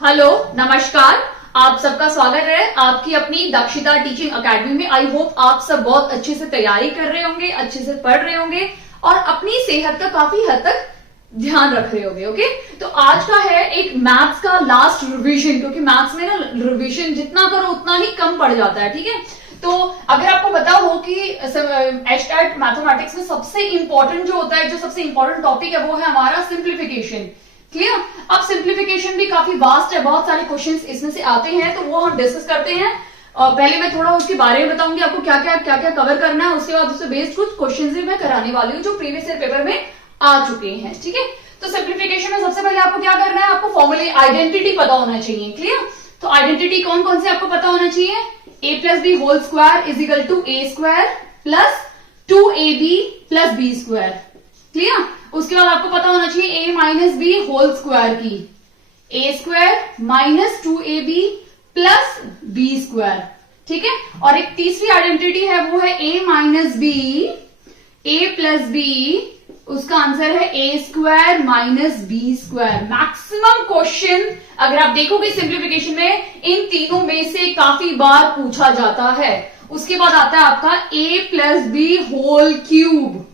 Hello, नमस्कार। आप सबका स्वागत है आपकी अपनी दक्षिता टीचिंग एकेडमी में। आई होप आप सब बहुत अच्छे से तैयारी कर रहे होंगे, अच्छे से पढ़ रहे होंगे और अपनी सेहत का काफी हद तक ध्यान रख रहे होंगे। ओके, तो आज का है एक मैथ्स का लास्ट रिवीजन, क्योंकि मैथ्स में ना रिवीजन जितना करो उतना ही कम पड़ जाता है। ठीक है, तो अगर आपको पता हो कि एचटेट मैथमेटिक्स में सबसे इंपॉर्टेंट जो होता है, जो सबसे इंपॉर्टेंट टॉपिक है वो है हमारा सिंप्लीफिकेशन। क्लियर? अब सिंप्लीफिकेशन भी काफी वास्ट है, बहुत सारे क्वेश्चंस इसमें से आते हैं, तो वो हम डिस्कस करते हैं। पहले मैं थोड़ा उसके बारे में बताऊंगी आपको क्या क्या कवर करना है। उसके बाद उससे बेस्ड कुछ क्वेश्चंस भी मैं कराने वाली हूँ जो प्रीवियस ईयर पेपर में आ चुके हैं। ठीक है, तो सिंप्लीफिकेशन में सबसे पहले आपको क्या करना है, आपको फॉर्मूले आइडेंटिटी पता होना चाहिए। क्लियर? तो आइडेंटिटी कौन कौन से आपको पता होना चाहिए। a plus b whole square is equal to a square plus 2ab plus B square. Clear? उसके बाद आपको पता होना चाहिए a minus b whole square की a square minus 2ab plus B square. ठीक है, और एक तीसरी आइडेंटिटी है वो है a minus b a plus b, उसका आंसर है a square minus b square. Maximum question अगर आप देखोगे सिंप्लीफिकेशन में इन तीनों में से काफी बार पूछा जाता है। उसके बाद आता है आपका a plus b whole cube.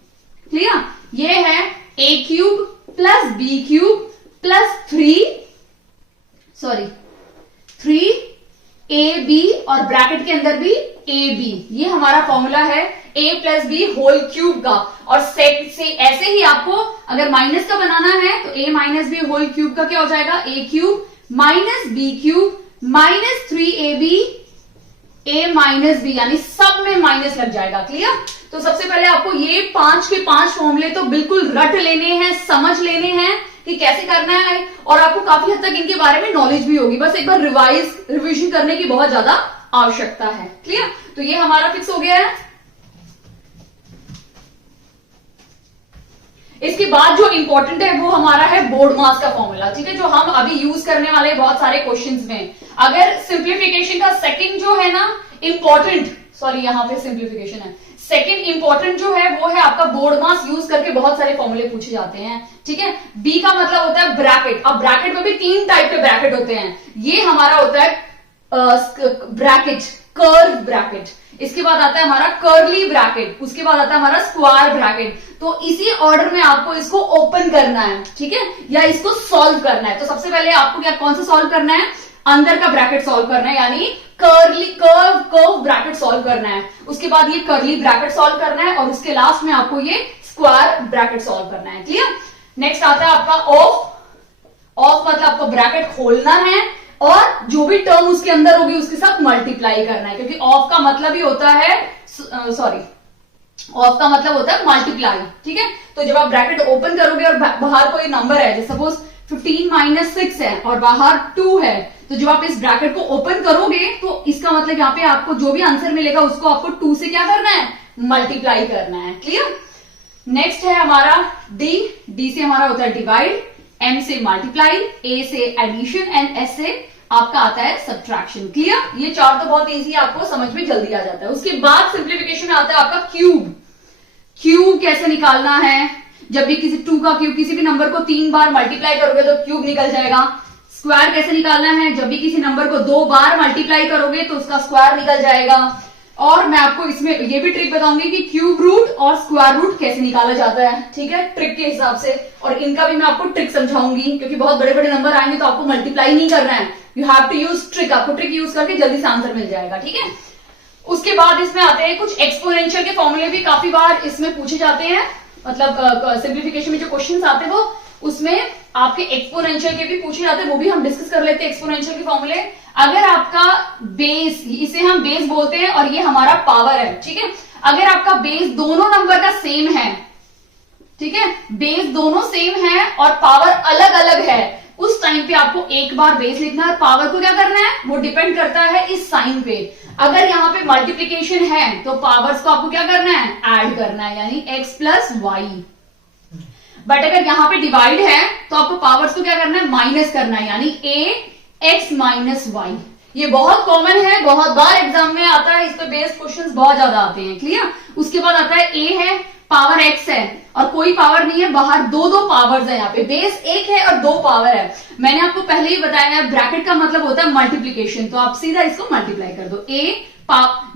Clear? ये है a cube plus b cube plus 3ab और ब्रैकेट के अंदर भी ab। ये हमारा फॉर्मूला है a plus b whole cube का। और सेट से ऐसे ही आपको अगर माइनस का बनाना है तो a minus b whole cube का क्या हो जाएगा, a cube minus B cube minus 3ab a minus b, यानी सब में माइनस लग जाएगा। क्लियर? तो सबसे पहले आपको ये 5 के 5 फॉर्मूले तो बिल्कुल रट लेने हैं, समझ लेने हैं कि कैसे करना है, और आपको काफी हद तक इनके बारे में नॉलेज भी होगी। बस एक बार रिवीजन करने की बहुत ज्यादा आवश्यकता है। क्लियर? तो ये हमारा फिक्स हो गया है। इसके बाद जो इंपॉर्टेंट है वो हमारा है बोर्ड मास का फॉर्मूला। ठीक है, जो हम अभी यूज करने वाले बहुत सारे क्वेश्चंस में। अगर सिंप्लीफिकेशन का सेकंड जो है ना इंपॉर्टेंट, सॉरी यहां पे सिंप्लीफिकेशन है, सेकंड इंपॉर्टेंट जो है वो है आपका बोर्ड मास यूज करके बहुत सारे फॉर्मूले पूछे जाते हैं। ठीक है, बी का मतलब होता है ब्रैकेट। अब ब्रैकेट में भी 3 टाइप के ब्रैकेट होते हैं। ये हमारा होता है ब्रैकेट, कर्व ब्रैकेट। इसके बाद आता है हमारा कर्ली ब्रैकेट, उसके बाद आता है हमारा स्क्वायर ब्रैकेट। तो इसी ऑर्डर में आपको इसको ओपन करना है, ठीक है, या इसको सॉल्व करना है। तो सबसे पहले आपको क्या कौन सा सॉल्व करना है, अंदर का ब्रैकेट सॉल्व करना है, यानी कर्व ब्रैकेट सॉल्व करना है। उसके बाद ये कर्ली ब्रैकेट सॉल्व करना है और उसके लास्ट में आपको ये स्क्वायर ब्रैकेट सॉल्व करना है। क्लियर? नेक्स्ट आता है आपका ऑफ मतलब आपको ब्रैकेट खोलना है और जो भी टर्म उसके अंदर होगी उसके साथ मल्टीप्लाई करना है, क्योंकि ऑफ का मतलब ही होता है ऑफ का मतलब होता है मल्टीप्लाई। ठीक है, तो जब आप ब्रैकेट ओपन करोगे और बाहर कोई नंबर है, जैसे सपोज 15 माइनस 6 है और बाहर 2 है, तो जब आप इस ब्रैकेट को ओपन करोगे तो इसका मतलब यहाँ पे आपको जो भी आंसर मिलेगा उसको आपको 2 से क्या करना है, मल्टीप्लाई करना है। क्लियर? नेक्स्ट है हमारा डी से हमारा होता है डिवाइड, एम से मल्टीप्लाई, ए से एडिशन एंड एस से आपका आता है सब्ट्रैक्शन। क्लियर? ये 4 तो बहुत इजी, आपको समझ में जल्दी आ जाता है। उसके बाद सिंप्लीफिकेशन में आता है आपका क्यूब कैसे निकालना है। जब भी किसी 2 का क्यूब, किसी भी नंबर को 3 बार मल्टीप्लाई करोगे तो क्यूब निकल जाएगा। स्क्वायर कैसे निकालना है, जब भी किसी नंबर को 2 बार मल्टीप्लाई करोगे तो उसका स्क्वायर निकल जाएगा। और मैं आपको इसमें ये भी ट्रिक बताऊंगी कि क्यूब रूट और स्क्वायर रूट कैसे निकाला जाता है। ठीक है, ट्रिक के हिसाब से, और इनका भी मैं आपको ट्रिक समझाऊंगी, क्योंकि बहुत बड़े बड़े नंबर आएंगे तो आपको मल्टीप्लाई नहीं करना है, you have to use trick. आपको ट्रिक यूज करके जल्दी से आंसर मिल जाएगा। ठीक है, उसके बाद इसमें आते हैं कुछ एक्सपोनेंशियल के फॉर्मूले भी काफी बार इसमें पूछे जाते हैं। मतलब सिंप्लीफिकेशन में जो क्वेश्चंस आते हैं वो उसमें आपके एक्सपोनेंशियल के भी पूछे जाते हैं, वो भी हम डिस्कस कर लेते हैं एक्सपोनेंशियल के फॉर्मूले। अगर आपका बेस, इसे हम बेस बोलते हैं और ये हमारा पावर है। ठीक है, अगर आपका बेस दोनों नंबर का सेम है, ठीक है, बेस दोनों सेम है और पावर अलग अलग है, उस टाइम पे आपको एक बार बेस लिखना है और पावर को क्या करना है, वो डिपेंड करता है इस साइन पे। अगर यहाँ पे मल्टीप्लीकेशन है तो पावर्स को आपको क्या करना है, ऐड करना है, यानी x प्लस वाई। बट अगर यहाँ पे डिवाइड है तो आपको पावर्स को क्या करना है, माइनस करना है, यानी a x माइनस वाई। ये बहुत कॉमन है, बहुत बार एग्जाम में आता है, इस पे बेस्ड क्वेश्चंस बहुत ज्यादा आते हैं। क्लियर? उसके बाद आता है a है पावर x है और कोई पावर नहीं है, बाहर दो दो पावर्स है, यहाँ पे बेस एक है और दो पावर है। मैंने आपको पहले ही बताया है ब्रैकेट का मतलब होता है मल्टीप्लीकेशन, तो आप सीधा इसको मल्टीप्लाई कर दो।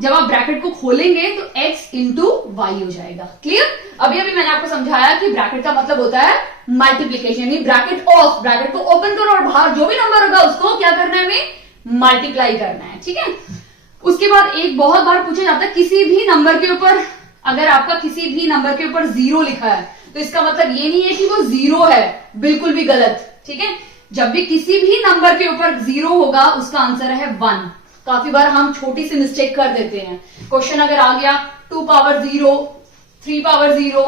जब आप ब्रैकेट को खोलेंगे तो x इंटू वाई हो जाएगा। क्लियर? अभी अभी मैंने आपको समझाया कि ब्रैकेट का मतलब होता है मल्टीप्लीकेशन, यानी ब्रैकेट ऑफ, ब्रैकेट को ओपन करो और बाहर जो भी नंबर होगा उसको क्या करना है, हमें मल्टीप्लाई करना है। ठीक है? उसके बाद एक बहुत बार पूछा जाता है, किसी भी नंबर के ऊपर अगर आपका किसी भी नंबर के ऊपर 0 लिखा है तो इसका मतलब ये नहीं है कि वो 0 है, बिल्कुल भी गलत। ठीक है? जब भी किसी भी नंबर के ऊपर 0 होगा उसका आंसर है 1। काफी बार हम छोटी सी मिस्टेक कर देते हैं। क्वेश्चन अगर आ गया 2 पावर 0, 3 पावर 0,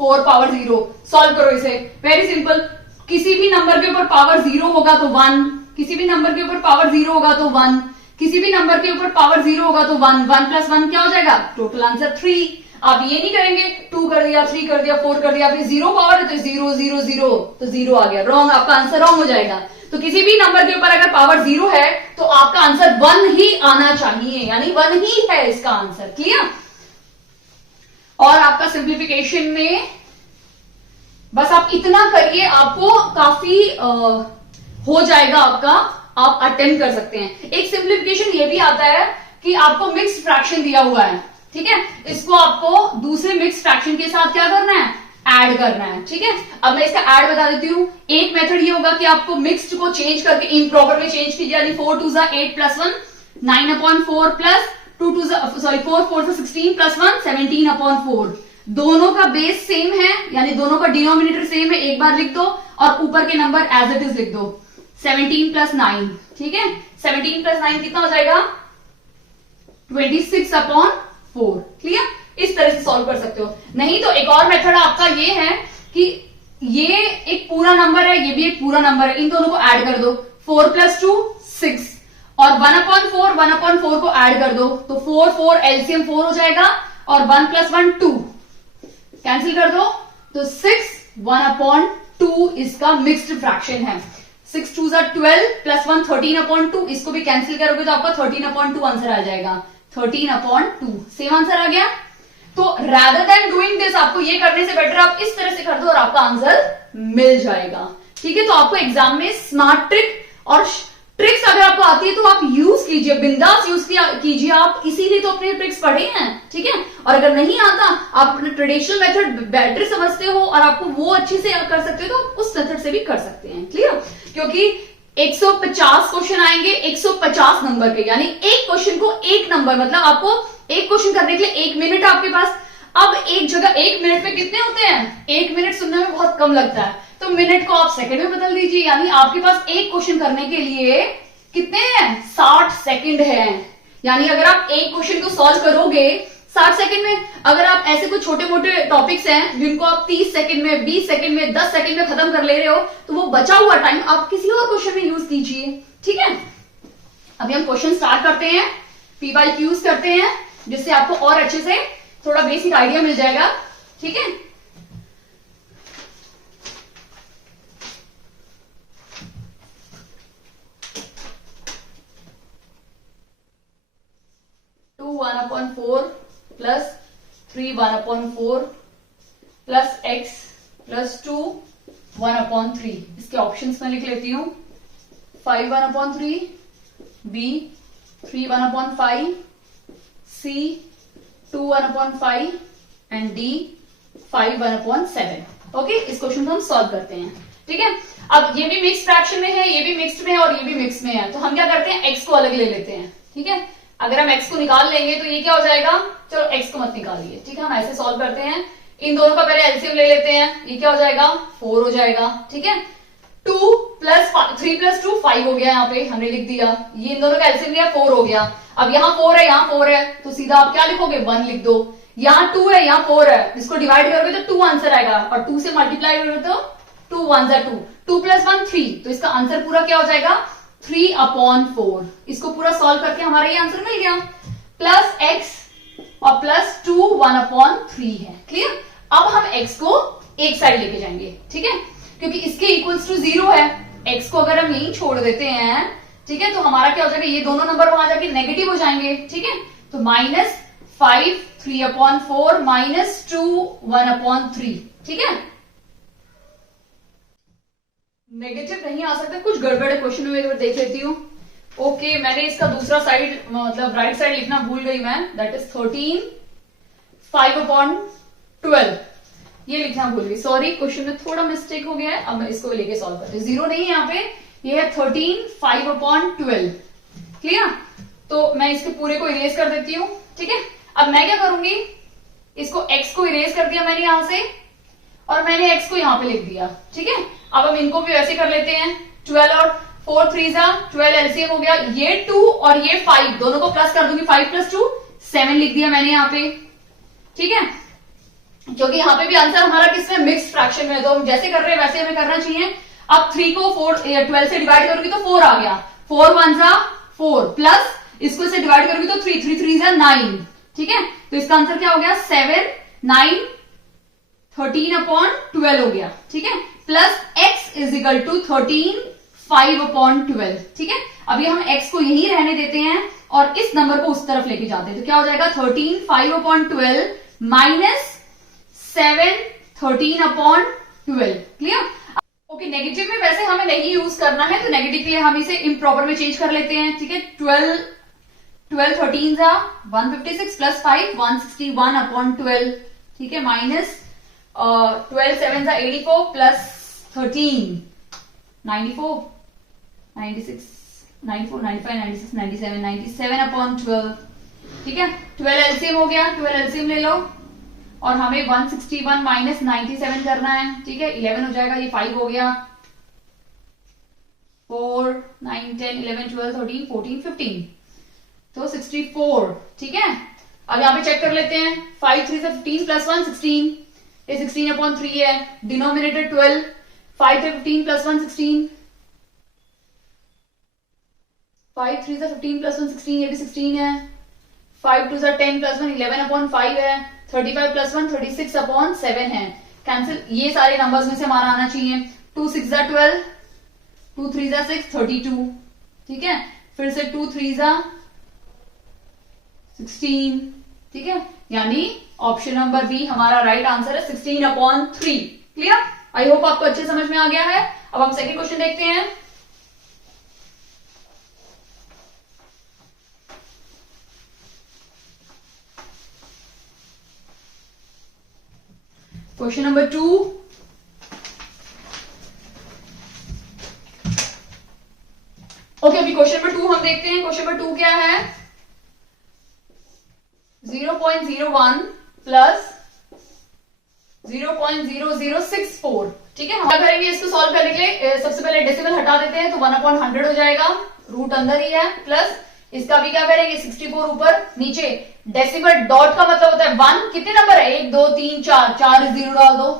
4 पावर 0, सॉल्व करो इसे। वेरी सिंपल, किसी भी नंबर के ऊपर पावर 0 होगा तो 1, किसी भी नंबर के ऊपर पावर 0 होगा तो 1, किसी भी नंबर के ऊपर पावर 0 होगा तो 1, 1 प्लस 1 क्या हो जाएगा, टोटल आंसर 3। आप ये नहीं करेंगे 2 कर दिया, 3 कर दिया, 4 कर दिया, फिर 0 पावर है तो 0 0 0 तो 0 आ गया, रॉन्ग, आपका आंसर रॉन्ग हो जाएगा। तो किसी भी नंबर के ऊपर अगर पावर 0 है तो आपका आंसर 1 ही आना चाहिए, यानी 1 ही है इसका आंसर। क्लियर? और आपका सिंप्लीफिकेशन में बस आप इतना करिए, आपको काफी हो जाएगा आपका, आप अटेम्प्ट कर सकते हैं। एक सिंप्लीफिकेशन ये भी आता है कि आपको मिक्स्ड फ्रैक्शन दिया हुआ है, ठीक है, इसको आपको दूसरे मिक्स्ड फ्रैक्शन के साथ क्या करना है, ऐड करना है। ठीक है? अब मैं इसका ऐड बता देती हूँ। एक मेथड ये होगा कि आपको मिक्स्ड को चेंज करके इम्प्रॉपर में चेंज कीजिए, यानी 4 2 8 प्लस 1 9/4 प्लस 2 2 4 4 16 प्लस 1 17/4। दोनों का बेस सेम है, यानी दोनों का डिनोमिनेटर सेम है, एक बार लिख दो और ऊपर के नंबर एज इट इज लिख दो, 17 प्लस 9। ठीक है? 17 प्लस 9 कितना हो जाएगा, 26/4। क्लियर? इस तरह से सॉल्व कर सकते हो। नहीं तो एक और मेथड आपका ये है कि ये एक पूरा नंबर है, ये भी एक पूरा नंबर है, इन दोनों को ऐड कर दो, 4 प्लस 2 6 और 1/4 को ऐड कर दो तो 4 4 एलसीएम 4 हो जाएगा और 1 प्लस 1 2 कैंसिल कर दो तो 6 1/2 इसका मिक्स्ड फ्रैक्शन है। 6 2 12 प्लस 1 13/2, इसको भी कैंसिल करोगे तो आपका 13/2 आंसर आ जाएगा, 13/2 सेम आंसर आ गया। तो rather than doing this, आपको ये करने से बेटर आप इस तरह से कर दो और आपका आंसर मिल जाएगा। ठीक है? तो आपको एग्जाम में स्मार्ट ट्रिक और ट्रिक्स अगर आपको आती है तो आप यूज कीजिए, बिंदास यूज कीजिए, आप इसीलिए तो अपने ट्रिक्स पढ़े हैं। ठीक है? और अगर नहीं आता, आप अपने ट्रेडिशनल मेथड बेटर समझते हो और आपको वो अच्छे से कर सकते हो तो उस मेथड से भी कर सकते हैं। क्लियर? क्योंकि 150 क्वेश्चन आएंगे 150 नंबर के, यानी एक क्वेश्चन को एक नंबर, मतलब आपको एक क्वेश्चन करने के लिए 1 मिनट आपके पास। अब एक जगह 1 मिनट में कितने होते हैं, 1 मिनट सुनने में बहुत कम लगता है, तो मिनट को आप सेकंड में बदल दीजिए, यानी आपके पास एक क्वेश्चन करने के लिए कितने हैं, 60 सेकंड है। यानी अगर आप एक क्वेश्चन को सॉल्व करोगे 60 सेकंड में, अगर आप ऐसे कुछ छोटे मोटे टॉपिक्स हैं जिनको आप 30 सेकंड में, 20 सेकंड में, 10 सेकंड में खत्म कर ले रहे हो, तो वो बचा हुआ टाइम आप किसी और क्वेश्चन में यूज कीजिए। ठीक है? अभी हम क्वेश्चन स्टार्ट करते हैं, PYQs करते हैं, जिससे आपको और अच्छे से थोड़ा बेसिक आइडिया मिल जाएगा। ठीक है? Two 1/4 plus 3 1/4 plus x plus 2 1/3। इसके ऑप्शंस में लिख लेती हूं, 5 1/3, b 3 1/5, C 2 1/5 and D 5 1/7। Okay? इस क्वेश्चन को हम सॉल्व करते हैं। ठीक है? अब ये भी मिक्स फ्रैक्शन में है, ये भी मिक्स्ड में है और ये भी मिक्स में है, तो हम क्या करते हैं, x को अलग ले लेते हैं। ठीक है? अगर हम x को निकाल लेंगे तो ये क्या हो जाएगा, चलो x को मत निकालिए। ठीक है? हम ऐसे सॉल्व करते हैं, इन दोनों का पहले एलसीएम ले लेते हैं, ये क्या हो जाएगा, 4 हो जाएगा। ठीक है? 2 प्लस 3 प्लस 2 5 हो गया, यहाँ पे हमने लिख दिया, ये इन दोनों का एलसीएम लिया 4 हो गया। अब यहाँ 4 है, यहाँ 4 है, तो सीधा आप क्या लिखोगे, 1 लिख दो। यहाँ 2 है, यहाँ 4 है, इसको डिवाइड करोगे तो 2 आंसर आएगा और 2 से मल्टीप्लाई करोगे तो 2 1 2, 2 प्लस 1 3, तो इसका आंसर पूरा क्या हो जाएगा, 3/4। इसको पूरा सॉल्व करके हमारा ये आंसर मिल गया, प्लस x और प्लस 2 1/3 है। क्लियर? अब हम x को एक साइड लेके जाएंगे। ठीक है? क्योंकि इसके इक्वल्स टू 0 है, x को अगर हम यहीं छोड़ देते हैं, ठीक है, तो हमारा क्या हो जाएगा, ये दोनों नंबर वहां जाके नेगेटिव हो जाएंगे। ठीक है? तो -5 3/4 -2 1/3, ठीक है। नेगेटिव नहीं आ सकता, कुछ गड़बड़ है क्वेश्चन में, एक बार देख लेती हूँ। ओके, मैंने इसका दूसरा साइड मतलब राइट साइड लिखना भूल गई मैं, दैट इज 13 5/12, ये लिखना भूल गई, सॉरी, क्वेश्चन में थोड़ा मिस्टेक हो गया है। अब मैं इसको लेके सॉल्व करती हूँ। 0 नहीं है यहाँ पे, ये है 13 5/12, क्लियर। तो मैं इसके पूरे को इरेज कर देती हूँ, ठीक है। अब मैं क्या करूंगी, इसको x को इरेज कर दिया मैंने यहां से, और मैंने x को यहां पे लिख दिया, ठीक है। अब हम इनको भी वैसे कर लेते हैं। 12 और 4 3 12 एलसीएम हो गया। ये 2 और ये 5 दोनों को प्लस कर दूंगी, 5 + 2 7 लिख दिया मैंने यहाँ पे, ठीक है। क्योंकि यहाँ पे भी आंसर हमारा किसमें, मिक्स्ड फ्रैक्शन में, तो हम जैसे कर रहे हैं वैसे हमें करना चाहिए। अब 3 को 12 से डिवाइड करूंगी तो 4 आ गया, 4 1 4 प्लस इसको से डिवाइड करूंगी तो 3 3 3 9, ठीक है। तो इसका आंसर क्या हो गया, 7 9 13/12 हो गया, ठीक है। Plus x is equal to 13 5/12, ठीक है। अभी हम x को यही रहने देते हैं और इस नंबर को उस तरफ लेके जाते हैं, तो क्या हो जाएगा 13 5/12 माइनस 7 13/12, क्लियर। ओके, नेगेटिव में वैसे हमें नहीं यूज करना है, तो नेगेटिव के लिए हम इसे इम्प्रॉपर में चेंज कर लेते हैं, ठीक है। 12 13 156 प्लस 5 161/12, ठीक है, माइनस 12 7 84 प्लस 13 94 96 94 95 96 97 97/12, ठीक है। 12 एलसीएम हो गया, 12 एलसीएम ले लो, और हमें 161 माइनस 97 करना है, ठीक है। 11 हो जाएगा, ये 5 हो गया, 4 9 10 11 12 13 14 15, तो 64, ठीक है। अब यहां पे चेक कर लेते हैं, 5 3 से 15 प्लस 1 16, ये 16/3 है, डिनोमिनेटर 12, 5 से 15 प्लस 1 16, 5 3 से 15 प्लस 1 16, ये भी 16 है, 5 2 से 10 प्लस 1 11/5 है, 35 प्लस 1 36/7 है, कैंसिल, ये सारे नंबर्स में से हमारा आना चाहिए। 2 6 12, 2 3 6 32, ठीक है। फिर से 2 3 16, ठीक है, यानी ऑप्शन नंबर बी हमारा राइट आंसर है 16/3, क्लियर। आई होप आपको अच्छे समझ में आ गया है। अब हम सेकंड क्वेश्चन देखते हैं। क्वेश्चन नंबर 2, ओके, अभी क्वेश्चन नंबर 2 हम देखते हैं। क्वेश्चन नंबर 2 क्या है, 0.01 प्लस 0.0064, ठीक है। हम क्या करेंगे, इसको सॉल्व करने के लिए सबसे पहले डेसिमल हटा देते हैं, तो 1/100 हो जाएगा, रूट अंदर ही है, प्लस इसका भी क्या करेंगे, 64 ऊपर नीचे, डेसिमल डॉट का मतलब होता है 1, कितने नंबर है, 1 2 3 4 0 डाल दो,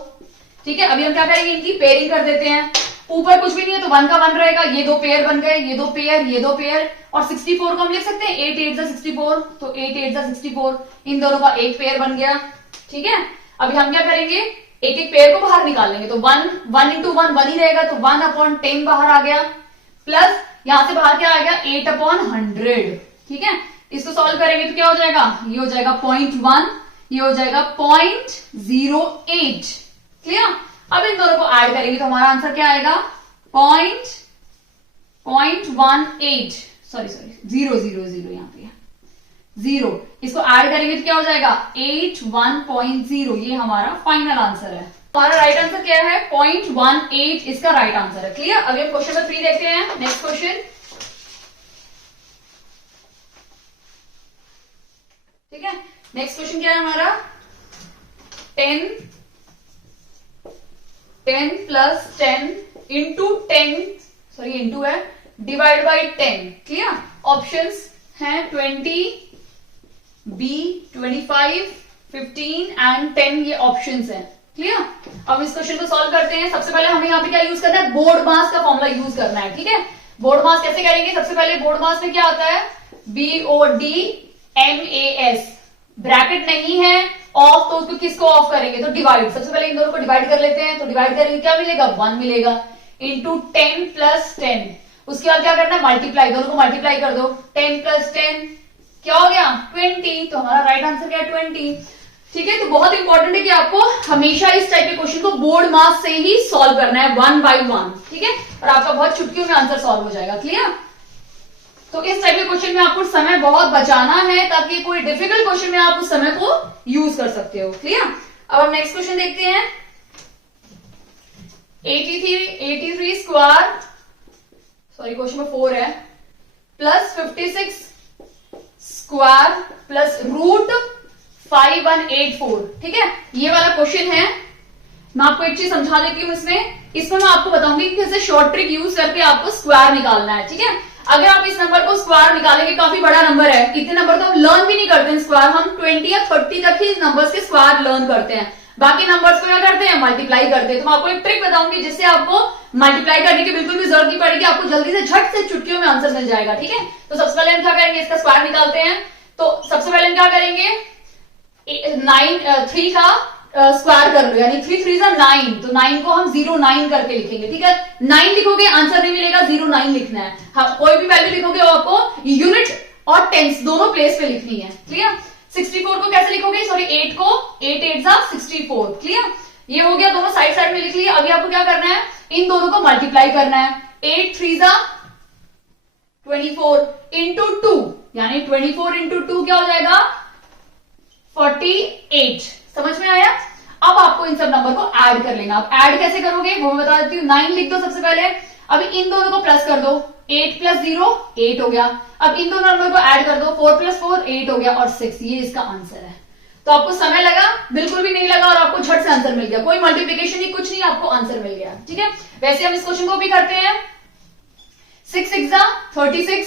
ठीक है। अभी हम क्या करेंगे, इनकी पेयरिंग कर देते हैं, ऊपर कुछ भी नहीं है तो 1 का 1 रहेगा, ये 2 पेयर बन गए, ये 2 पेयर, ये 2 पेयर, और 64 को हम लिख सकते हैं 8 8 64, तो 8 8 64, इन दोनों का एक पेयर बन गया, ठीक है। अभी हम क्या करेंगे, एक एक पेयर को बाहर निकाल लेंगे, तो 1 इंटू 1 ही रहेगा, तो 1/10 बाहर आ गया, प्लस यहां से बाहर क्या आएगा, 8/100, ठीक है। इसको सॉल्व करेंगे तो क्या हो जाएगा, ये हो जाएगा 0.1, ये हो जाएगा 0.08, क्लियर। अब इन दोनों को ऐड करेंगे तो हमारा आंसर क्या आएगा, 0.18, सॉरी 0 यहां पे 0, इसको ऐड करेंगे तो क्या हो जाएगा 81.0, ये हमारा फाइनल आंसर है। हमारा राइट आंसर क्या है, 0.18 इसका राइट आंसर है, क्लियर। अभी हम क्वेश्चन नंबर 3 देखते हैं। नेक्स्ट क्वेश्चन, ठीक है। नेक्स्ट क्वेश्चन क्या है हमारा, 10 प्लस 10 इंटू 10, सॉरी इंटू है, डिवाइड बाई 10, क्लियर। ऑप्शंस हैं 20, B 25 15 एंड 10, ये ऑप्शंस हैं, क्लियर। अब इस क्वेश्चन को सॉल्व करते हैं। सबसे पहले हमें यहाँ पे क्या यूज करना है, बोर्ड मास का फॉर्मूला यूज करना है, ठीक है। बोर्ड मास कैसे करेंगे, सबसे पहले बोर्ड मास में क्या आता है, BODMAS, ब्रैकेट नहीं है ऑफ, तो उसको किसको ऑफ करेंगे, तो डिवाइड, सबसे पहले इन दोनों को डिवाइड कर लेते हैं, तो डिवाइड करेंगे क्या मिलेगा, 1 मिलेगा, इंटू 10 प्लस 10, उसके बाद क्या करना है, मल्टीप्लाई, दोनों को मल्टीप्लाई कर दो, 10 प्लस 10 क्या हो गया 20, तो हमारा राइट आंसर क्या है 20। ठीक है, तो बहुत इंपॉर्टेंट है कि आपको हमेशा इस टाइप के क्वेश्चन को बोर्ड मार्क्स से ही सॉल्व करना है 1 by 1। ठीक है, और आपका बहुत चुटकियों में आंसर सॉल्व हो जाएगा। क्लियर? तो इस टाइप के क्वेश्चन में आपको समय बहुत बचाना है ताकि कोई डिफिकल्ट क्वेश्चन में आप उस समय को यूज कर सकते हो। क्लियर? अब हम नेक्स्ट क्वेश्चन देखते हैं। 83 स्क्वायर, सॉरी क्वेश्चन में 4 है, प्लस 56 स्क्वायर प्लस रूट 5184। ठीक है, ये वाला क्वेश्चन है। मैं आपको एक चीज समझा देती हूँ इसमें मैं आपको बताऊंगी कि कैसे शॉर्ट ट्रिक यूज करके आपको स्क्वायर निकालना है। ठीक है, अगर आप इस नंबर को स्क्वायर निकालेंगे, काफी बड़ा नंबर है, इतने नंबर तो हम लर्न भी नहीं करते हैं स्क्वायर, हम 20 या 30 तक ही नंबर्स के स्क्वायर लर्न करते हैं, बाकी नंबर्स को क्या करते हैं मल्टीप्लाई करते हैं। तो मैं आपको एक ट्रिक बताऊंगी जिससे आपको मल्टीप्लाई करने की बिल्कुल भी जरूरत नहीं पड़ेगी, आपको जल्दी से झट से चुटकियों में आंसर मिल जाएगा। ठीक है, तो सबसे पहले हम क्या करेंगे, इसका स्क्वायर निकालते हैं। तो सबसे पहले हम क्या करेंगे, 3 का स्क्वायर कर लो, यानी 3 3 9, तो 9 को हम 09 करके लिखेंगे। ठीक है, 9 लिखोगे आंसर नहीं मिलेगा, 09 लिखना है। हाँ, कोई भी वैल्यू लिखोगे वो आपको यूनिट और टेंस दोनों प्लेस पे लिखनी है। क्लियर? 64 को कैसे लिखोगे, सॉरी 8 को 8 8 64। क्लियर? ये हो गया, दोनों साइड साइड में लिख लिया। अभी आपको क्या करना है, इन दोनों को मल्टीप्लाई करना है। 8 3 24 इंटू 2, यानी 24 इंटू 2 क्या हो जाएगा 48। समझ में आया? अब आपको इन सब नंबर को ऐड कर लेना। आप ऐड कैसे करोगे वो मैं बता देती हूँ। 9 लिख दो सबसे पहले, अभी इन दोनों को प्लस कर दो, 8 + 0 8 हो गया। अब इन दोनों नंबर को ऐड कर दो, 4 + 4 8 हो गया, और 6, ये इसका आंसर है। तो आपको समय लगा, बिल्कुल भी नहीं लगा, और आपको झट से आंसर मिल गया, कोई मल्टीप्लिकेशन नहीं, कुछ नहीं, आपको आंसर मिल गया। ठीक है, वैसे हम इस क्वेश्चन को भी करते हैं। 6 6 36,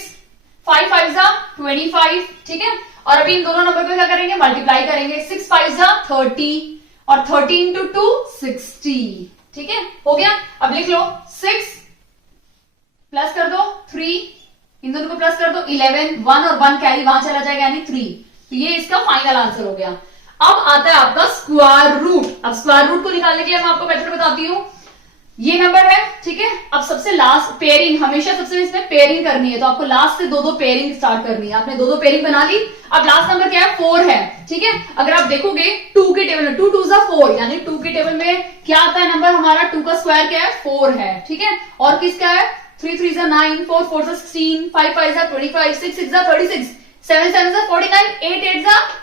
5 5 25। ठीक है, और अभी इन दोनों नंबर को क्या करेंगे, मल्टीप्लाई करेंगे। 6 5 30, और 30 इंटू 2 60। ठीक है, हो गया। अब लिख लो 6 प्लस कर दो 3, इन दोनों को प्लस कर दो 11, 1 और 1 कैरी वहां चला जाएगा, यानी 3। तो ये इसका फाइनल आंसर हो गया। अब आता है आपका स्क्वायर रूट। अब स्क्वायर रूट को निकालने के लिए मैं आपको मेथड बताती हूँ। ये नंबर है, ठीक है। अब सबसे लास्ट पेयरिंग, हमेशा सबसे इसमें पेयरिंग करनी है, तो आपको लास्ट से 2 पेयरिंग स्टार्ट करनी है। आपने 2 पेयरिंग बना ली। अब लास्ट नंबर क्या है, 4 है। ठीक है, अगर आप देखोगे 2 के टेबल में 2 2 4, यानी 2 के टेबल में क्या आता है नंबर हमारा, 2 का स्क्वायर क्या है 4 है। ठीक है, और किसका है 3 3 9, 4 4 16, 5 5 25, 6 6 36, 7 7 49, 8 8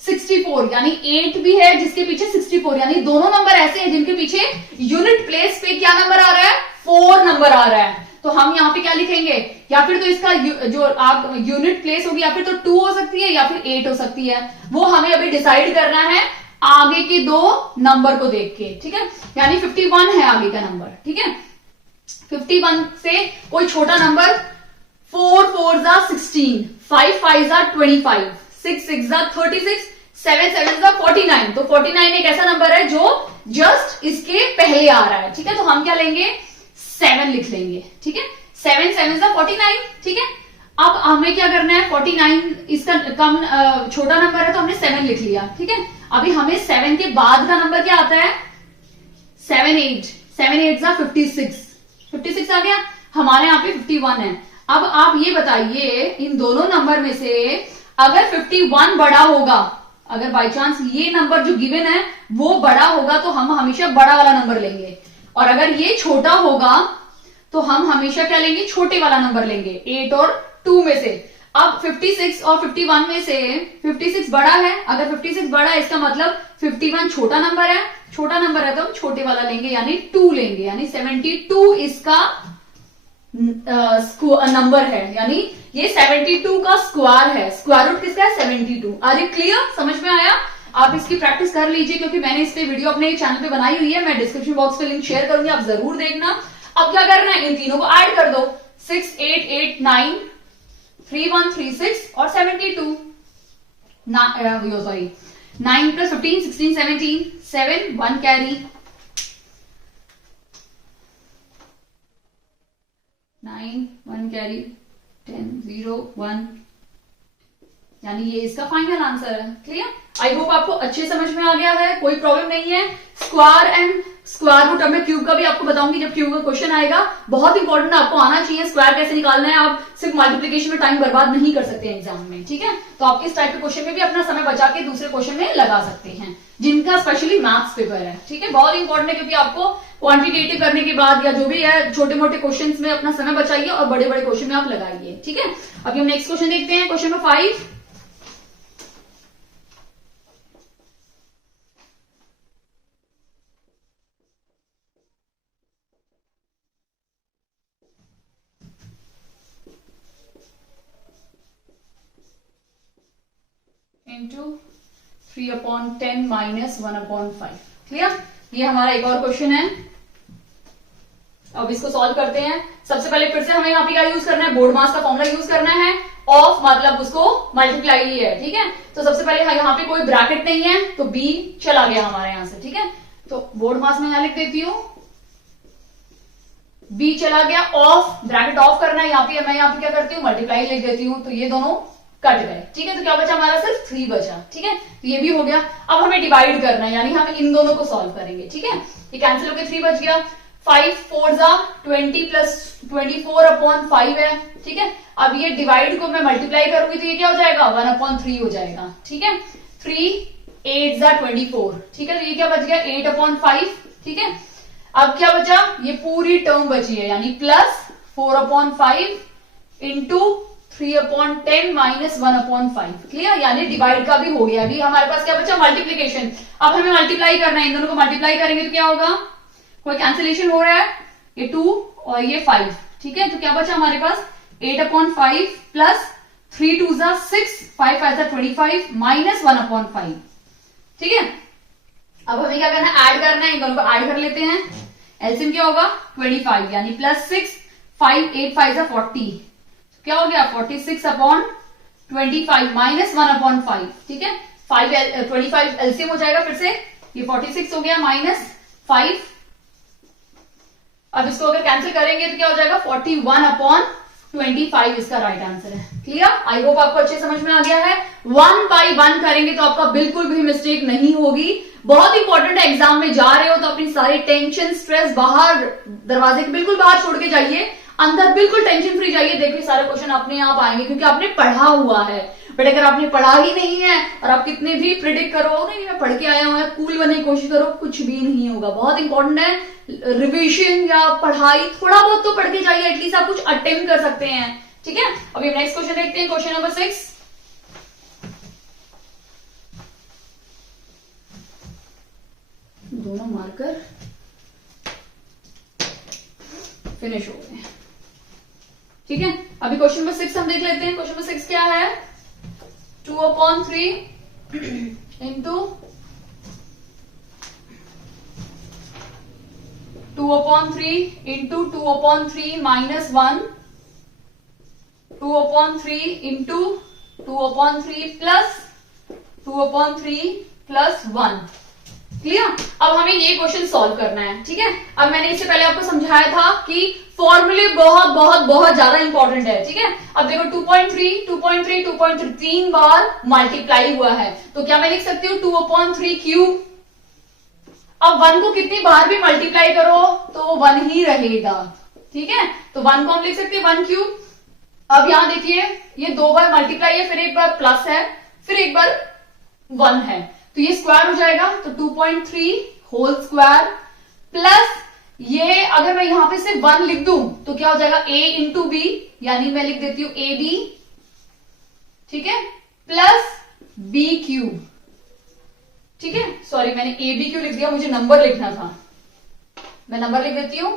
64, यानी 8 भी है जिसके पीछे 64, यानी दोनों नंबर ऐसे हैं जिनके पीछे यूनिट प्लेस पे क्या नंबर आ रहा है, 4 नंबर आ रहा है। तो हम यहाँ पे क्या लिखेंगे, या फिर तो इसका जो आप यूनिट प्लेस होगी, या फिर तो 2 हो सकती है या फिर 8 हो सकती है, वो हमें अभी डिसाइड करना है आगे के 2 नंबर को देख के। ठीक है, यानी 51 है आगे का नंबर। ठीक है, 51 से कोई छोटा नंबर, 4 4 16, 5 5 25, 6 6 36, 7 7 49। तो 49 एक ऐसा नंबर है जो जस्ट इसके पहले आ रहा है। ठीक है, तो हम क्या लेंगे 7 लिख लेंगे। ठीक है, 7 7 49। ठीक है, अब हमें क्या करना है, 49 इसका कम छोटा नंबर है तो हमने 7 लिख लिया। ठीक है, अभी हमें 7 के बाद का नंबर क्या आता है, 7 8 56, 56 आ गया। हमारे यहाँ पे 51 है। अब आप ये बताइए, इन दोनों नंबर में से अगर 51 बड़ा होगा, अगर बाई चांस ये नंबर जो गिवन है वो बड़ा होगा तो हम हमेशा बड़ा वाला नंबर लेंगे, और अगर ये छोटा होगा तो हम हमेशा क्या लेंगे, छोटे वाला नंबर लेंगे। 8 और 2 में से अब 56 और 51 में से 56 बड़ा है। अगर 56 बड़ा है इसका मतलब 51 छोटा नंबर है, छोटा नंबर है तो हम छोटे वाला लेंगे, यानी 2 लेंगे, यानी 72 इसका नंबर है, यानी ये 72 का स्क्वायर है। स्क्वायर रूट किसका है, 72। आर यू क्लियर, समझ में आया? आप इसकी प्रैक्टिस कर लीजिए, क्योंकि मैंने इस पे वीडियो अपने चैनल पे बनाई हुई है, मैं डिस्क्रिप्शन बॉक्स पे लिंक शेयर करूंगी, आप जरूर देखना। अब क्या करना है, इन तीनों को ऐड कर दो, 6 8 8 9, 3 1 3 6 और 72। सॉरी 9 + 15 16 17, 7 1 कैरी, 9 1 कैरी, 10 0 1, यानी ये इसका फाइनल आंसर है। क्लियर? आई होप आपको अच्छे समझ में आ गया है, कोई प्रॉब्लम नहीं है। स्क्वायर एंड स्क्वायर रूट, अब मैं क्यूब का भी आपको बताऊंगी जब क्यूब का क्वेश्चन आएगा। बहुत इंपॉर्टेंट आपको आना चाहिए, स्क्वायर कैसे निकालना है। आप सिर्फ मल्टीप्लीकेशन में टाइम बर्बाद नहीं कर सकते एग्जाम में, ठीक है। तो आप इस टाइप के क्वेश्चन में भी अपना समय बचा के दूसरे क्वेश्चन में लगा सकते हैं, जिनका स्पेशली मैथ्स पेपर है, ठीक है। बहुत इंपॉर्टेंट है, क्योंकि आपको क्वांटिटेटिव करने के बाद या जो भी है छोटे मोटे क्वेश्चन में अपना समय बचाइए और बड़े बड़े क्वेश्चन में आप लगाइए, ठीक है। अभी हम नेक्स्ट क्वेश्चन देखते हैं, question number 5। Into 3/10 minus 1/5। Clear? ये हमारा एक और क्वेश्चन है। अब इसको सॉल्व करते हैं। सबसे पहले फिर से हमें यहाँ पे क्या यूज करना है, बोर्ड मास का फॉर्मूला यूज करना है। ऑफ मतलब उसको मल्टीप्लाई ही है, ठीक है। तो सबसे पहले यहाँ पे कोई ब्रैकेट नहीं है, तो बी चला गया हमारे यहां से, ठीक है। तो बोर्ड मास में यहां लिख देती हूँ, बी चला गया। ऑफ, ब्रैकेट ऑफ करना है यहाँ पे, मैं यहाँ पे क्या करती हूँ, मल्टीप्लाई लिख देती हूँ। तो ये दोनों कट गए, ठीक है। तो क्या बचा हमारा, सिर्फ 3 बचा, ठीक है। तो ये भी हो गया। अब हमें डिवाइड करना है, यानी हम इन दोनों को सॉल्व करेंगे, ठीक है। ये कैंसिल होकर 3 बच गया। 5 4 20 प्लस 24/5 है, ठीक है। अब ये डिवाइड को मैं मल्टीप्लाई करूंगी तो ये क्या हो जाएगा, 1/3 हो जाएगा, ठीक है। 3 8 24, ठीक है। तो ये क्या बच गया, 8/5, ठीक है। अब क्या बचा, ये पूरी टर्म बची है, यानी प्लस 4/5 इंटू 3/10 माइनस 1/5। क्लियर? यानी डिवाइड का भी हो गया। अभी हमारे पास क्या बचा, मल्टीप्लीकेशन। अब हमें मल्टीप्लाई करना है, इन दोनों को मल्टीप्लाई करेंगे तो क्या होगा, कोई कैंसिलेशन हो रहा है, ये 2 और ये 5, ठीक है। तो क्या बचा हमारे पास, 8/5 प्लस 3 2 6, 5 5 25 माइनस 1/5, ठीक है। अब हमें क्या करना है, ऐड करना है, इन दोनों को ऐड कर लेते हैं। एलसीएम क्या होगा, 25, यानी प्लस 6 5 8 5 40, क्या हो गया, 46/25 माइनस 1/5, ठीक है। 25 एलसीएम हो जाएगा, फिर से ये 46 हो गया माइनस 5। अब इसको अगर कैंसिल करेंगे तो क्या हो जाएगा, 41/25 इसका राइट आंसर है। क्लियर? आई होप आपको अच्छे समझ में आ गया है। 1 by 1 करेंगे तो आपका बिल्कुल भी मिस्टेक नहीं होगी। बहुत इंपॉर्टेंट है, एग्जाम में जा रहे हो तो अपनी सारी टेंशन स्ट्रेस बाहर, दरवाजे के बिल्कुल बाहर छोड़ के जाइए, अंदर बिल्कुल टेंशन फ्री जाइए। देखिए सारे क्वेश्चन अपने आप आएंगे, क्योंकि आपने पढ़ा हुआ है। बट अगर आपने पढ़ा ही नहीं है और आप कितने भी प्रिडिक्ट करो, नहीं मैं पढ़ के आया हूं, कूल बनने की कोशिश करो, कुछ भी नहीं होगा। बहुत इंपॉर्टेंट है रिविजन या पढ़ाई, थोड़ा बहुत तो पढ़ के जाइए, एटलीस्ट आप कुछ अटेम्प्ट कर सकते हैं, ठीक है। अभी नेक्स्ट क्वेश्चन देखते हैं, क्वेश्चन नंबर 6। दोनों मार्कर फिनिश हो गए, ठीक है। अभी क्वेश्चन नंबर 6 हम देख लेते हैं। क्वेश्चन नंबर 6 क्या है, 2/3 into 2/3 into 2/3 minus 1, 2/3 into 2/3 plus 2/3 plus 1। Clear? अब हमें ये क्वेश्चन सॉल्व करना है, ठीक है। अब मैंने इससे पहले आपको समझाया था कि फॉर्मूले बहुत बहुत बहुत ज्यादा इंपॉर्टेंट है, ठीक है। अब देखो 2.3 2.3 2.3 3 बार मल्टीप्लाई हुआ है, तो क्या मैं लिख सकती हूँ 2/3 क्यूब। अब 1 को कितनी बार भी मल्टीप्लाई करो तो 1 ही रहेगा, ठीक है। तो 1 को हम लिख सकते हैं 1 क्यूब। अब यहां देखिए, ये 2 बार मल्टीप्लाई है, फिर एक बार प्लस है, फिर एक बार 1 है, तो ये स्क्वायर हो जाएगा। तो 2.3 होल स्क्वायर प्लस ये, अगर मैं यहां पे सिर्फ 1 लिख दूं तो क्या हो जाएगा, a इंटू बी, यानी मैं लिख देती हूं ए बी, ठीक है, प्लस बी क्यूब, ठीक है। सॉरी, मैंने ए बी क्यू लिख दिया, मुझे नंबर लिखना था, मैं नंबर लिख देती हूं।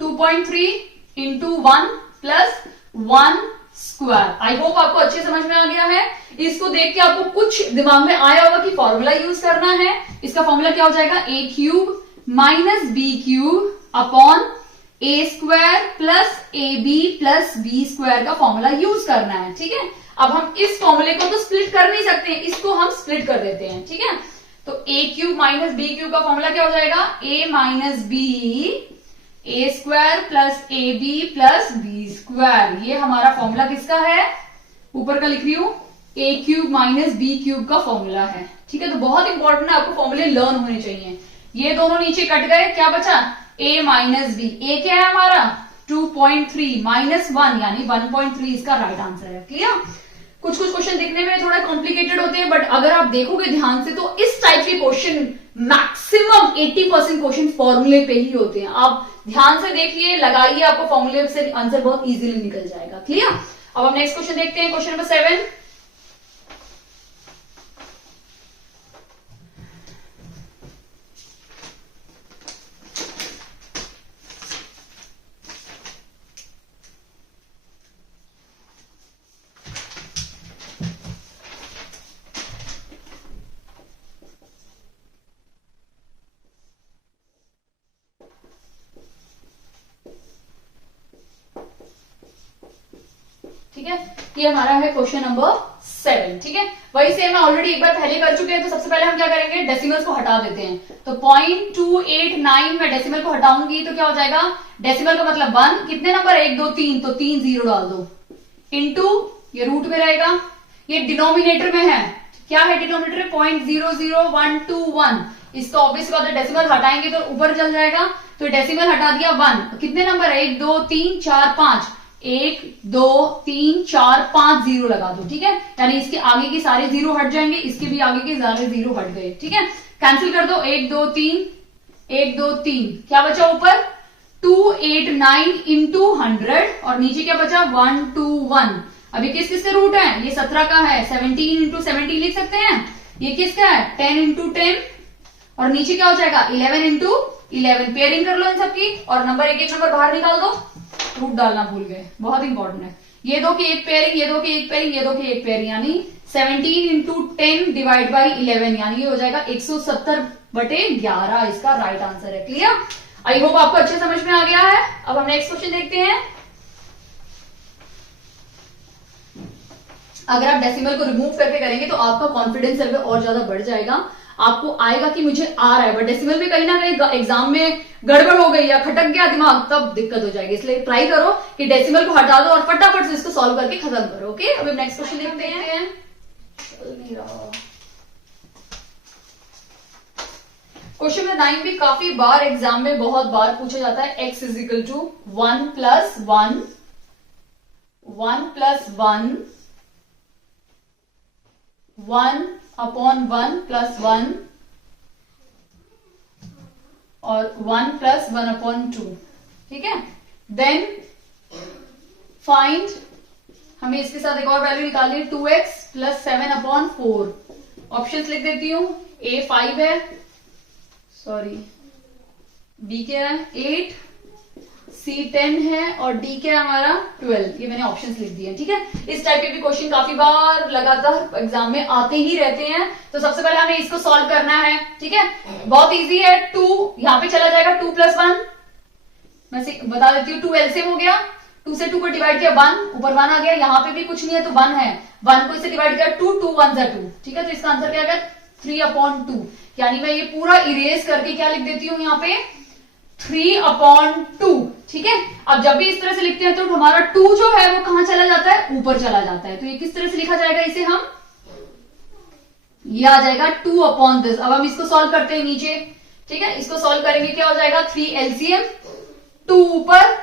2.3 into 1 plus 1 square. I hope आपको अच्छे समझ में आ गया है। इसको देख के आपको कुछ दिमाग में आया होगा कि फॉर्मूला यूज करना है। इसका फॉर्मूला क्या हो जाएगा, A cube minus B cube upon A square plus A B plus B square का फॉर्मूला यूज करना है, ठीक है। अब हम इस फॉर्मूले को तो स्प्लिट कर नहीं सकते, इसको हम स्प्लिट कर देते हैं, ठीक है। तो A cube minus B cube का फॉर्मूला क्या हो जाएगा, A minus B A square plus A B plus B square. ये हमारा फॉर्मूला किसका है, ऊपर का लिख रही हूं, ए क्यूब माइनस बी क्यूब का फॉर्मूला है, ठीक है। तो बहुत इंपॉर्टेंट है, आपको फॉर्मूले लर्न होने चाहिए। ये दोनों नीचे कट गए, क्या बचा a माइनस बी। ए क्या है हमारा 2.3 माइनस 1 यानी 1.3 इसका राइट आंसर है। क्लियर? कुछ कुछ क्वेश्चन दिखने में थोड़ा कॉम्प्लिकेटेड होते हैं, बट अगर आप देखोगे ध्यान से तो इस टाइप के क्वेश्चन मैक्सिमम 80% क्वेश्चन फॉर्मूले पे ही होते हैं। आप ध्यान से देखिए, लगाइए, आपको फॉर्मूले से आंसर बहुत इजीली निकल जाएगा। क्लियर? अब हम नेक्स्ट क्वेश्चन देखते हैं, क्वेश्चन नंबर 7। ठीक है, ये हमारा है क्वेश्चन नंबर 7। ठीक है, वही सेम मैं ऑलरेडी एक बार पहले कर चुके हैं। तो सबसे पहले हम क्या करेंगे, डेसिमल्स को हटा देते हैं। तो 0.289 में डेसिमल को हटाऊंगी तो क्या हो जाएगा, डेसिमल का मतलब 1, कितने नंबर 1 2 3, तो 3 जीरो डाल दो, इंटू ये रूट में रहेगा, ये डिनोमिनेटर में है, क्या है डिनोमिनेटर में 0.00121। इसका ऑब्वियस बात है डेसिमल हटाएंगे तो ऊपर चल जाएगा, तो डेसिमल हटा दिया 1, कितने नंबर है 1 2 3 4 5, 1 2 3 4 5 जीरो लगा दो। ठीक है, यानी इसके आगे के सारे जीरो हट जाएंगे, इसके भी आगे के सारे जीरो हट गए। ठीक है, कैंसिल कर दो, 1 2 3 1 2 3, क्या बचा ऊपर 289 इंटू 100 और नीचे क्या बचा 121। अभी किस किसके रूट है, ये 17 का है, 17 इंटू 17 लिख सकते हैं। ये किसका है 10 इंटू 10 और नीचे क्या हो जाएगा 11 इंटू 11। पेयरिंग कर लो इन सबकी और नंबर एक एक नंबर बाहर निकाल दो, रूट डालना भूल गए, बहुत इंपॉर्टेंट है। ये दो की एक पेयरिंग, ये दो की एक पेयरिंग, ये दो की एक पेयरिंग, यानी 17 इंटू 10 डिवाइड बाई 11, यानी ये हो जाएगा 170/11 इसका राइट आंसर है। क्लियर? आई होप आपको अच्छे समझ में आ गया है। अब हम नेक्स्ट क्वेश्चन देखते हैं। अगर आप डेसिमल को रिमूव करके करेंगे तो आपका कॉन्फिडेंस लेवल और ज्यादा बढ़ जाएगा, आपको आएगा कि मुझे आ रहा है, बट डेसिमल में कहीं ना कहीं एग्जाम में गड़बड़ हो गई या खटक गया दिमाग, तब दिक्कत हो जाएगी। इसलिए ट्राई करो कि डेसिमल को हटा दो और फटाफट से इसको सॉल्व करके खत्म करो। ओके, अभी नेक्स्ट क्वेश्चन देखते हैं। क्वेश्चन नंबर 9 भी काफी बार एग्जाम में बहुत बार पूछा जाता है। x is equal to 1 plus 1 1 plus 1 1 upon 1 plus 1 और 1 प्लस 1 अपॉन 2। ठीक है, देन फाइंड, हमें इसके साथ एक और वैल्यू निकालनी है 2x प्लस 7 अपॉन 4। ऑप्शंस लिख देती हूं, a 5 है, सॉरी b क्या है 8, c 10 है और d क्या है हमारा 12। ये मैंने ऑप्शंस लिख दिए। ठीक है, इस टाइप के भी क्वेश्चन काफी बार लगातार एग्जाम में आते ही रहते हैं। तो सबसे पहले हमें इसको सॉल्व करना है। ठीक है, बहुत इजी है। 2 यहां पे चला जाएगा, 2 प्लस 1 मैं बता देती हूँ, 2 एलसीएम हो गया, 2 से 2 को डिवाइड किया 1, ऊपर 1 आ गया, यहाँ पे भी कुछ नहीं है तो 1 है, 1 को इससे डिवाइड किया 2, 2 1 2। ठीक है, तो इसका आंसर क्या गया 3/2। यानी मैं ये पूरा इरेज करके क्या लिख देती हूँ यहाँ पे 3/2। ठीक है, अब जब भी इस तरह से लिखते हैं तो हमारा 2 जो है वो कहां चला जाता है, ऊपर चला जाता है। तो ये किस तरह से लिखा जाएगा, इसे हम ये आ जाएगा 2/this। अब हम इसको सॉल्व करते हैं नीचे। ठीक है, इसको सॉल्व करेंगे, क्या हो जाएगा 3 एलसीएम 2 ऊपर।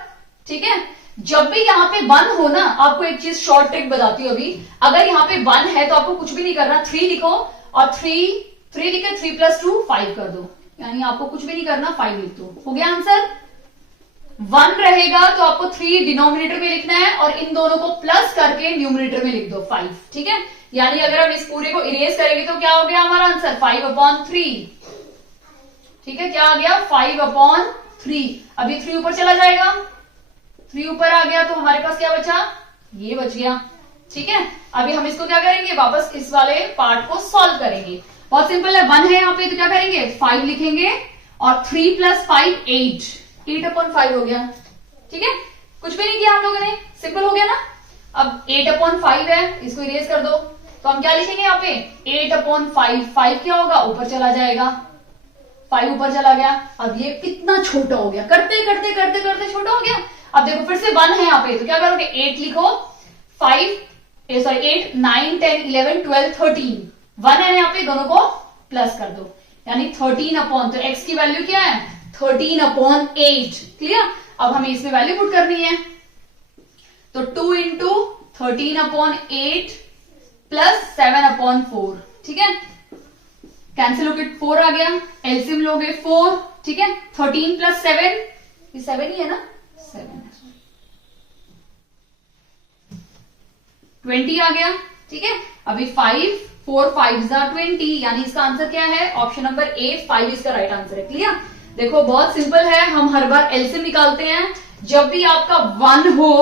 ठीक है, जब भी यहाँ पे 1 हो ना, आपको एक चीज शॉर्ट ट्रिक बताती हूँ अभी। अगर यहाँ पे 1 है तो आपको कुछ भी नहीं करना, 3 लिखो और 3 लिखे, 3 प्लस 2 5 कर दो, यानी आपको कुछ भी नहीं करना, 5 लिख दो, हो गया आंसर। 1 रहेगा तो आपको 3 डिनोमिनेटर में लिखना है और इन दोनों को प्लस करके न्यूमिनेटर में लिख दो 5। ठीक है, यानी अगर हम इस पूरे को इरेज करेंगे तो क्या हो गया हमारा आंसर 5/3। ठीक है, क्या आ गया 5/3। अभी 3 ऊपर चला जाएगा, 3 ऊपर आ गया तो हमारे पास क्या बचा, ये बच गया। ठीक है, अभी हम इसको क्या करेंगे, वापस इस वाले पार्ट को सॉल्व करेंगे। बहुत सिंपल है, 1 है यहाँ पे तो क्या करेंगे 5 लिखेंगे और 3 प्लस 5 8/5 हो गया। ठीक है, कुछ भी नहीं किया हम लोगों ने, सिंपल हो गया ना। अब 8/5 है, इसको इरेज कर दो तो हम क्या लिखेंगे यहाँ पे 8/5। 5 क्या होगा, ऊपर चला जाएगा, 5 ऊपर चला गया। अब ये कितना छोटा हो गया, करते करते करते करते छोटा हो गया। अब देखो फिर से 1 है यहाँ पे तो क्या करोगे 8 लिखो, 8 9 10 11 12 13, 1 है यहाँ पे, दोनों को प्लस कर दो। यानी 13 अपॉन, तो x की वैल्यू क्या है 13/8। क्लियर। अब हमें इसमें वैल्यू पुट करनी है, तो 2 इंटू 13/8 प्लस 7/4। ठीक है, कैंसिल होके 4 आ गया, एलसीएम लोगे 4। ठीक है, 13 प्लस 7, ये 7 ही है ना, 7 20 आ गया। ठीक है, अभी 5 4 5 20, यानी इसका आंसर क्या है, ऑप्शन नंबर ए 5 इसका राइट आंसर है। क्लियर। देखो बहुत सिंपल है, हम हर बार एलसीएम निकालते हैं। जब भी आपका 1 हो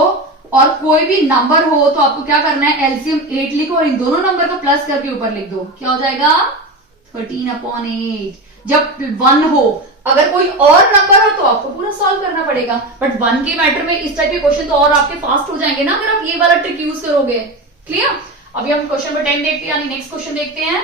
और कोई भी नंबर हो तो आपको क्या करना है, एलसीएम 8 लिखो और इन दोनों नंबर को प्लस करके ऊपर लिख दो। क्या हो जाएगा 13/8 जब 1 हो। अगर कोई और नंबर हो तो आपको पूरा सॉल्व करना पड़ेगा, बट 1 के मैटर में इस टाइप के क्वेश्चन तो और आपके फास्ट हो जाएंगे ना अगर आप ये वाला ट्रिक यूज करोगे। क्लियर। अभी हम क्वेश्चन नंबर 10 देखते हैं, यानी नेक्स्ट क्वेश्चन देखते हैं।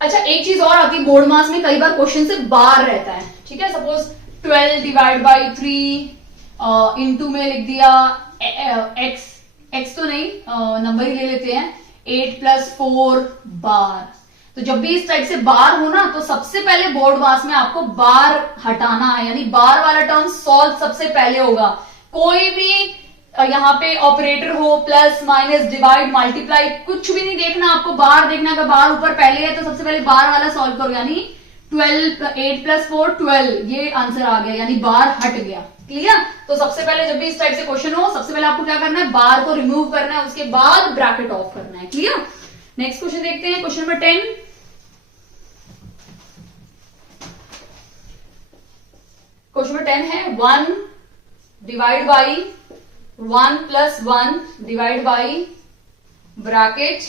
अच्छा, एक चीज और आती है बोर्ड मास में, कई बार क्वेश्चन से बाहर रहता है। ठीक है, सपोज 12 डिवाइड बाई 3 इंटू में लिख दिया x तो नहीं, नंबर ही ले लेते हैं, 8 प्लस 4 बार। तो जब भी इस टाइप से बार हो ना, तो सबसे पहले बोर्ड मास में आपको बार हटाना है, यानी बार वाला टर्म सॉल्व सबसे पहले होगा। कोई भी यहाँ पे ऑपरेटर हो, प्लस माइनस डिवाइड मल्टीप्लाई, कुछ भी नहीं देखना आपको, बार देखना। अगर बार ऊपर पहले है तो सबसे पहले बार वाला सॉल्व करो, यानी 12 8 प्लस 4 12, ये आंसर आ गया, यानी बार हट गया। क्लियर। तो सबसे पहले जब भी इस टाइप से क्वेश्चन हो, सबसे पहले आपको क्या करना है, बार को रिमूव करना है, उसके बाद ब्रैकेट ऑफ करना है। क्लियर। नेक्स्ट क्वेश्चन देखते हैं, क्वेश्चन नंबर 10। क्वेश्चन नंबर 10 है 1 divide by 1 plus 1 divide by bracket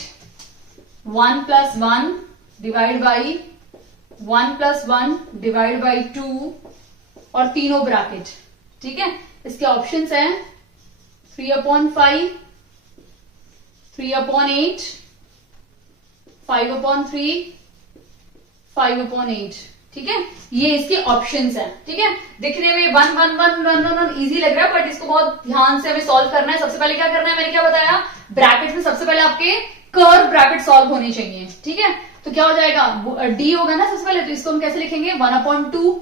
1 plus 1 divide by 1 plus 1 divide by 2 और तीनों ब्रैकेट। ठीक है, इसके ऑप्शंस हैं 3/5, 3/8, 5/3, 5/8। ठीक है, ये इसके ऑप्शंस हैं। ठीक है, दिखने में 1 1 1 1 1 1 इजी लग रहा है, बट इसको बहुत ध्यान से हमें सॉल्व करना है। सबसे पहले क्या करना है, मैंने क्या बताया, ब्रैकेट में सबसे पहले आपके कर्व ब्रैकेट सॉल्व होने चाहिए। ठीक है, तो क्या हो जाएगा, डी होगा ना सबसे पहले, तो इसको हम कैसे लिखेंगे 1/2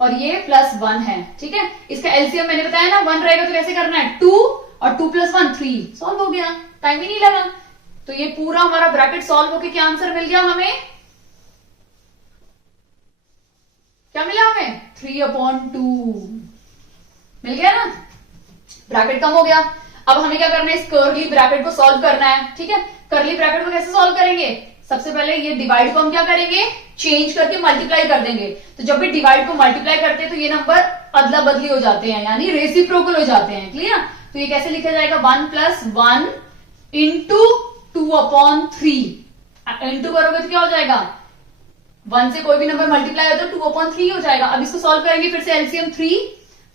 और ये +1 है। ठीक है, इसका एलसीएम मैंने बताया ना 1 रहेगा, तो कैसे करना है 2 और 2 + 1 3, सॉल्व हो गया, टाइम ही नहीं लगा। तो ये पूरा हमारा ब्रैकेट सॉल्व होके क्या आंसर मिल गया हमें, क्या मिला हमें 3/2 मिल गया ना, ब्रैकेट कम हो गया। अब हमें क्या करना है, इस कर्ली ब्रैकेट को सॉल्व करना है। ठीक है, कर्ली ब्रैकेट को कैसे सॉल्व करेंगे, सबसे पहले ये डिवाइड को हम क्या करेंगे, चेंज करके मल्टीप्लाई कर देंगे। तो जब भी डिवाइड को मल्टीप्लाई करते हैं तो ये नंबर अदला बदली हो जाते हैं, यानी रेसिप्रोकल हो जाते हैं। क्लियर। तो ये कैसे लिखा जाएगा 1 + 1 इंटू 2/3, इंटू करोगे तो क्या हो जाएगा, 1 से कोई भी नंबर मल्टीप्लाई हो तो 2/3 हो जाएगा। अब इसको सॉल्व करेंगे फिर से, एलसीएम 3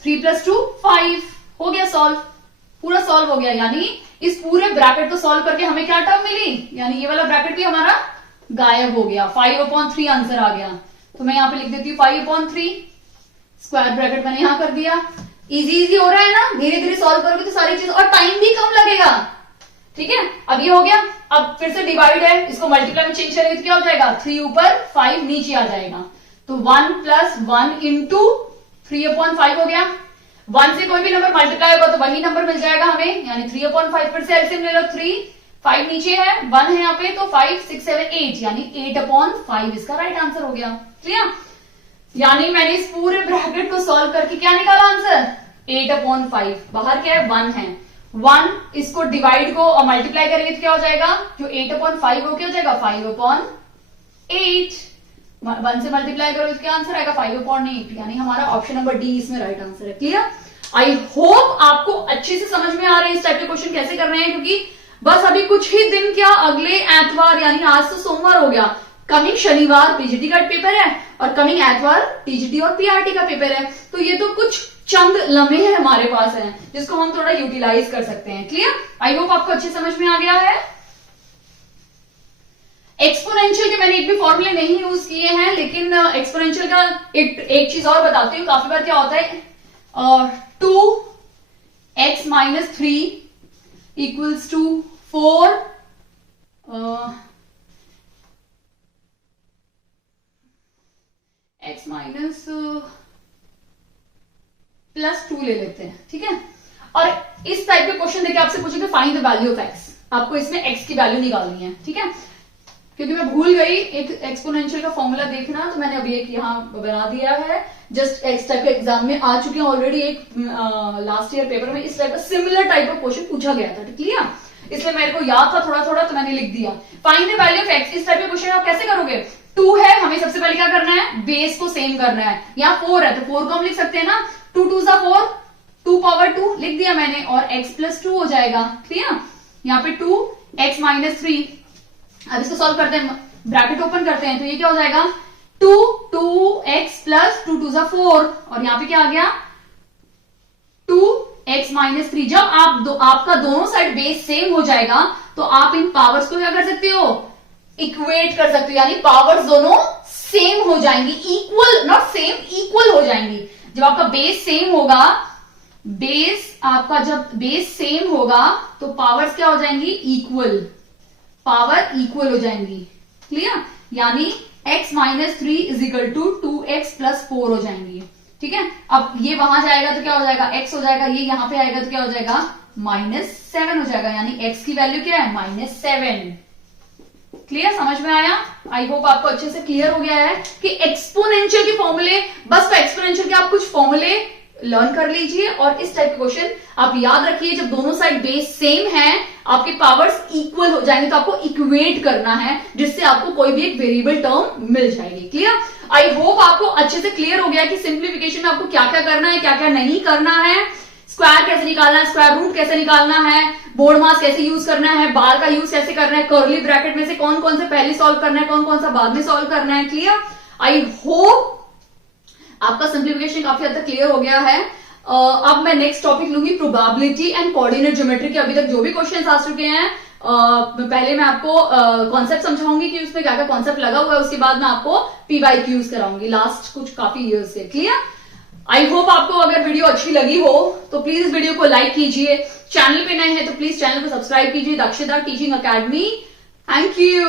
+ 2 5, हो गया सॉल्व, पूरा सॉल्व हो गया। यानी इस पूरे ब्रैकेट को सॉल्व करके हमें क्या टर्म मिली, यानी ये वाला ब्रैकेट भी हमारा गायब हो गया, 5/3 आंसर आ गया। तो मैं यहाँ पे लिख देती हूँ 5/3, स्क्वायर ब्रैकेट मैंने यहां कर दिया। इजी हो रहा है ना, धीरे धीरे सॉल्व करोगे तो सारी चीज, और टाइम भी कम लगेगा। ठीक है, अब ये हो गया। अब फिर से डिवाइड है, इसको मल्टीप्लाई में चेंज करेंगे तो क्या हो जाएगा, 3 ऊपर 5 नीचे आ जाएगा। तो 1 + 1 इंटू 3/5 हो गया। 1 से कोई भी नंबर मल्टीप्लाई होगा तो वही नंबर मिल जाएगा हमें, यानी 3/5। फिर से एलसीएम ले लो, 3 5 नीचे है, 1 है यहाँ पे, तो 5 6 7 8, यानी 8/5 इसका राइट आंसर हो गया। क्लियर। यानी मैंने इस पूरे ब्रैकेट को सॉल्व करके क्या निकाला आंसर, 8/5। बाहर क्या है 1 है, 1 इसको डिवाइड को मल्टीप्लाई करेंगे तो क्या हो जाएगा, जो 8/5 हो क्या हो जाएगा 5/8। 1 से मल्टीप्लाई करोगे तो क्या आंसर आएगा 5/8, यानी हमारा ऑप्शन नंबर डी इसमें राइट आंसर है। क्लियर। आई होप आपको अच्छे से समझ में आ रहे हैं इस टाइप के क्वेश्चन कैसे करने हैं, क्योंकि बस अभी कुछ ही दिन, क्या अगले एतवार, यानी आज तो सोमवार हो गया, कमिंग शनिवार पीजीटी का पेपर है और कमिंग एतवार टीजीटी और पीआरटी का पेपर है। तो ये तो कुछ चंद लम्हे हमारे पास हैं जिसको हम थोड़ा यूटिलाइज कर सकते हैं। क्लियर। आई होप आपको अच्छे समझ में आ गया है। एक्सपोनेंशियल के मैंने एक भी फॉर्मूले नहीं यूज किए हैं, लेकिन एक्सपोनेंशियल का एक चीज और बताती हूँ। काफी बार क्या होता है, 2x - 3 = 4 प्लस 2 ले लेते हैं, ठीक है। और इस टाइप के क्वेश्चन देके आपसे पूछेंगे find the value of x, आपको इसमें एक्स की वैल्यू निकालनी है, ठीक है। क्योंकि मैं भूल गई एक एक्सपोनेंशियल का फॉर्मूला देखना, तो मैंने अभी एक यहाँ बना दिया है। जस्ट एक्स टाइप के एग्जाम में आ चुके हैं ऑलरेडी, एक लास्ट ईयर पेपर में इस टाइप का सिमिलर टाइप का क्वेश्चन पूछा गया था, ठीक है। इसलिए मेरे को याद था थोड़ा थोड़ा, तो मैंने लिख दिया। Find the value of x, इस टाइप के क्वेश्चन आप कैसे करोगे? 2 है, हमें सबसे पहले क्या करना है? बेस को सेम करना है। यहाँ 4 है तो 4 को हम लिख सकते हैं ना, 2 2 4, 2 पावर 2 लिख दिया मैंने, और x प्लस 2 हो जाएगा, क्लियर। यहाँ पे 2x माइनस 3। अब इसको सॉल्व करते हैं, ब्रैकेट ओपन करते हैं, तो ये क्या हो जाएगा? 2x प्लस 2 2 4, और यहाँ पे क्या आ गया? 2x minus 3। जब आपका दोनों साइड बेस सेम हो जाएगा तो आप इन पावर्स को क्या कर सकते हो? इक्वेट कर सकते हो, यानी पावर्स दोनों सेम हो जाएंगी, इक्वल, नॉट सेम, इक्वल हो जाएंगी। जब आपका बेस सेम होगा, आपका जब बेस सेम होगा तो पावर्स क्या हो जाएंगी? इक्वल, पावर इक्वल हो जाएंगी, क्लियर। यानी x minus 3 is equal to 2x plus 4 हो जाएंगी, ठीक है। अब ये वहां जाएगा तो क्या हो जाएगा? x हो जाएगा, ये यहां पे आएगा तो क्या हो जाएगा? -7 हो जाएगा, यानी x की वैल्यू क्या है? -7। क्लियर, समझ में आया? आई होप आपको अच्छे से क्लियर हो गया है कि एक्सपोनेंशियल के फॉर्मूले, बस एक्सपोनेंशियल के आप कुछ फॉर्मूले लर्न कर लीजिए, और इस टाइप के क्वेश्चन आप याद रखिए। जब दोनों साइड बेस सेम है, आपके पावर्स इक्वल हो जाएंगे, तो आपको इक्वेट करना है, जिससे आपको कोई भी एक वेरिएबल टर्म मिल जाएगी, क्लियर। आई होप आपको अच्छे से क्लियर हो गया कि सिंप्लीफिकेशन में आपको क्या क्या करना है, क्या क्या नहीं करना है, स्क्वायर कैसे निकालना है, स्क्वायर रूट कैसे निकालना है, बोर्ड मास कैसे यूज करना है, बार का यूज कैसे करना है, कर्ली ब्रैकेट में से कौन कौन से पहले सॉल्व करना है, कौन कौन सा बाद में सॉल्व करना है, क्लियर। आई होप आपका सिंप्लीफिकेशन काफी हद तक क्लियर हो गया है। अब मैं नेक्स्ट टॉपिक लूंगी प्रोबेबिलिटी एंड कोऑर्डिनेट ज्योमेट्री के। अभी तक जो भी क्वेश्चंस आ चुके हैं, पहले मैं आपको कॉन्सेप्ट समझाऊंगी कि उसमें क्या क्या कॉन्सेप्ट लगा हुआ है, उसके बाद मैं आपको PYQs कराऊंगी लास्ट कुछ काफी ईयर्स से, क्लियर। आई होप आपको अगर वीडियो अच्छी लगी हो तो प्लीज इस वीडियो को लाइक कीजिए, चैनल पे नए हैं तो प्लीज चैनल को सब्सक्राइब कीजिए। Dakshita teaching academy, thank you.